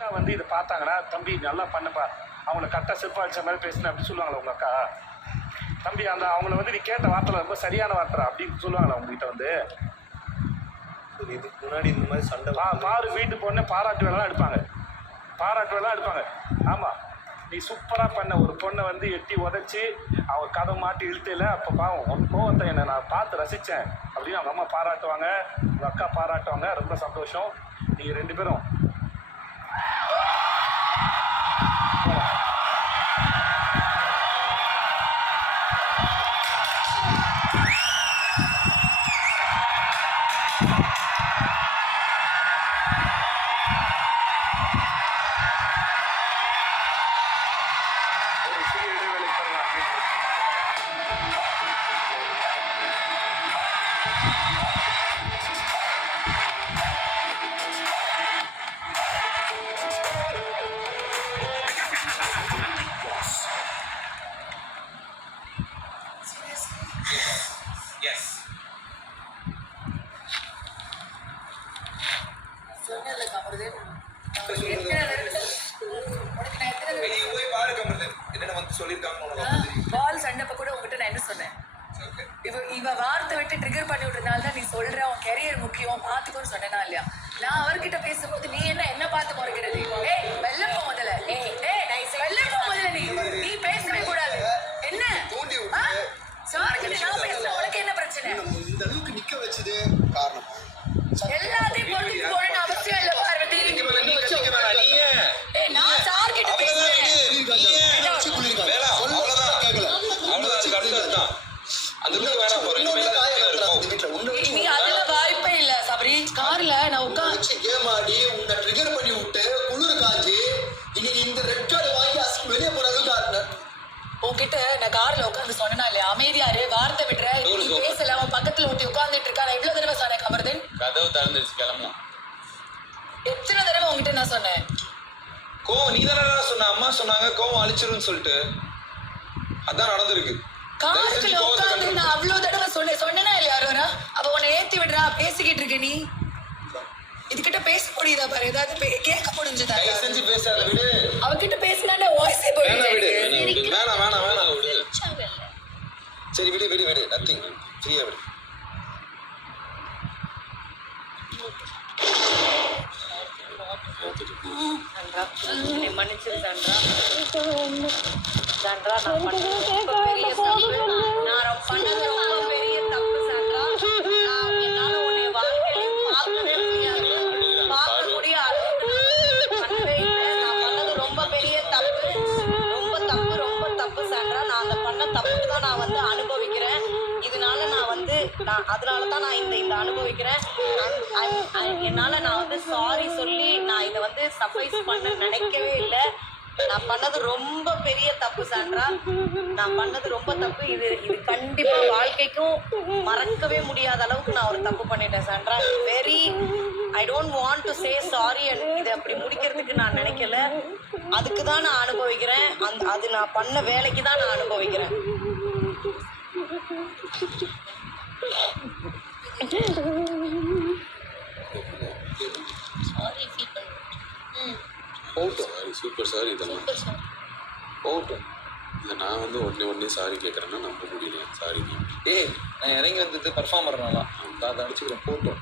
அக்கா வந்து இதை பார்த்தாங்கன்னா தம்பி நல்லா பண்ணப்பா அவங்கள கரெக்டாக சிற்பா அடிச்ச மாதிரி பேசுனேன் அப்படின்னு சொல்லுவாங்களா உங்கள் அக்கா? தம்பி அந்த அவங்கள வந்து நீ கேட்ட வார்த்தை ரொம்ப சரியான வார்த்தை அப்படின்னு சொல்லுவாங்களா உங்ககிட்ட வந்து? இதுக்கு முன்னாடி இந்த மாதிரி சண்டை பாரு வீட்டு பொண்ணு பாராட்டு வேலைலாம் எடுப்பாங்க, பாராட்டு வேலைலாம் எடுப்பாங்க. ஆமாம், நீ சூப்பராக பண்ண ஒரு பொண்ணை வந்து எட்டி உதச்சி அவள் கதை மாட்டி இழுத்தையில் அப்போ பாவம் உன் கோவத்தை என்னை நான் பார்த்து ரசித்தேன் அப்படின்னு அவங்க அம்மா பாராட்டுவாங்க, உங்கள் அக்கா பாராட்டுவாங்க. ரொம்ப சந்தோஷம். நீங்கள் 2 பேரும் ஒரு சிறிய இடைவேளை தரலாம். எஸ் வெளியே போய் பாரு கமர்தன் என்னென்ன வந்து சொல்லியிருக்காங்க. பால் சண்டப்ப கூட உங்ககிட்ட நான் என்ன சொன்னேன்? இவ வார்த்தை விட்டு ட்ரிகர் பண்ணி விடுறதுனால தான் நீ சொல்ற உன் கெரியர் முக்கியம் பாத்துக்கோன்னு சொன்னேனா இல்லையா? நான் அவர்கிட்ட பேசும்போது நீ என்ன பார்த்து முறைக்கிறது? ஏய் வெள்ளம் போ முதல்ல, வெள்ளம் போ முதல்ல. நீ பேசவே கூடாது. என்ன சார்கிட்ட நான் பேசுறேன், உனக்கு என்ன பிரச்சனை? இந்த அளவுக்கு நிக்க வச்சது காரணமா? எல்லாத்தையும் போட்டு போறேன்னு அவசியம் இல்ல. பார்வதி நான் சார்கிட்ட பேசுறேன். நீ அதுல வாய்ப்பே இல்ல சபரி. கார்ல நான் உட்காந்து கேம் ஆடி உன்னை ட்ரிகர் பண்ணி விட்டு குளிர் காஞ்சி இன்னைக்கு இந்த ரெட் கார்டு வாங்கி அசிக்கு வெளியே போற அளவுக்கு ஆடின. உன்கிட்ட நான் கார்ல உட்காந்து சொன்னா இல்லையா அமைதியாரு, வார்த்தை விட்டுற, நீ பேசல, அவன் பக்கத்துல ஒட்டி உட்கார்ந்துட்டு இருக்கா. நான் இவ்வளவு தடவை சொன்னேன் கமர்தன், கதவு திறந்துருச்சு கிளம்பலாம். எத்தனை தடவை உங்ககிட்ட நான் சொன்னேன்? கோவம் நீ தானே சொன்ன, அம்மா சொன்னாங்க கோவம் அழிச்சிருன்னு சொல்லிட்டு. அதான் நடந்திருக்கு. கார்ல உட்காந்து நான் அவ்வளவு தடவை சொன்னேனா இல்லையா? யாரோரா அப்ப உன்னை ஏத்தி விடுறா, பேசிக்கிட்டு இருக்க நீ. இதுகிட்ட பேச முடியுதா பாரு, ஏதாவது கேட்க முடிஞ்சுதா? செஞ்சு பேசாத விடு. அவகிட்ட பேசினா வாய்ஸே போயிடுச்சு. வேணாம் விடு. சரி விடு நத்திங், ஃப்ரீயா விடு. மன்னிச்சிரு சாண்ட்ரா, நான் பண்ணது ரொம்ப பெரிய தப்பு. நான் பண்ணது ரொம்ப பெரிய தப்பு சாண்ட்ரா. நான் என்னால உன்னை வாழ்க்கையில பார்க்கவே முடியாது, பார்க்க முடியாது. பண்ணவே இல்லை. நான் பண்ணது ரொம்ப பெரிய தப்பு, ரொம்ப தப்பு சாண்ட்ரா. நான் அந்த பண்ண தப்புக்கு தான் நான் வந்து அனுபவிக்கிறேன். இதனால நான் வந்து அதனால தான் நான் இந்த அனுபவிக்கிறேன். என்னால நான் வந்து சாரி சொல்லி நான் இதை வந்து சர்ப்ரைஸ் பண்ண நினைக்கவே இல்லை. நான் பண்ணது ரொம்ப பெரிய தப்பு சாண்ட்ரா. நான் பண்ணது ரொம்ப தப்பு. இது கண்டிப்பா வாழ்க்கைக்கும் மறக்கவே முடியாத அளவுக்கு நான் ஒரு தப்பு பண்ணிட்டேன் Sandra. I don't want to say sorry. இதை அப்படி முடிக்கிறதுக்கு நான் நினைக்கல. அதுக்கு தான் நான் அனுபவிக்கிறேன். அது நான் பண்ண வேலைக்கு தான் நான் அனுபவிக்கிறேன். சூப்பர் சாரி இதெல்லாம் போகட்டும். இல்லை நான் வந்து உடனே சாரி கேட்குறேன்னா நம்ப முடியல. சாரி நான் இறங்கி வந்தது பர்ஃபார்ம் பண்ணுறேன், அதை அடிச்சுக்கிறேன் போட்டோம்.